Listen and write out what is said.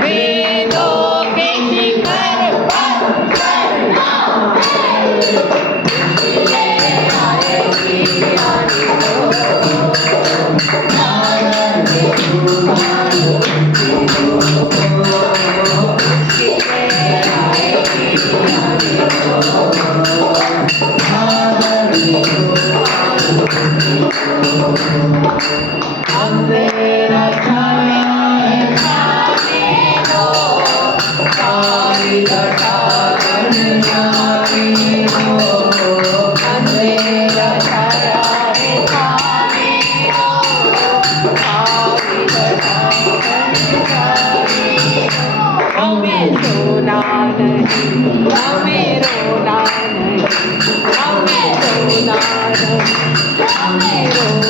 वेदों के शिखर पर अंधेरा छाया है खाने दो, सारी घटा बन जाने दो। अंधेरा छाया है खाने दो, सारी घटा बन जाने दो। हमें सोना नहीं, हमें रोना नहीं, हमें सोना नहीं, हमें रोना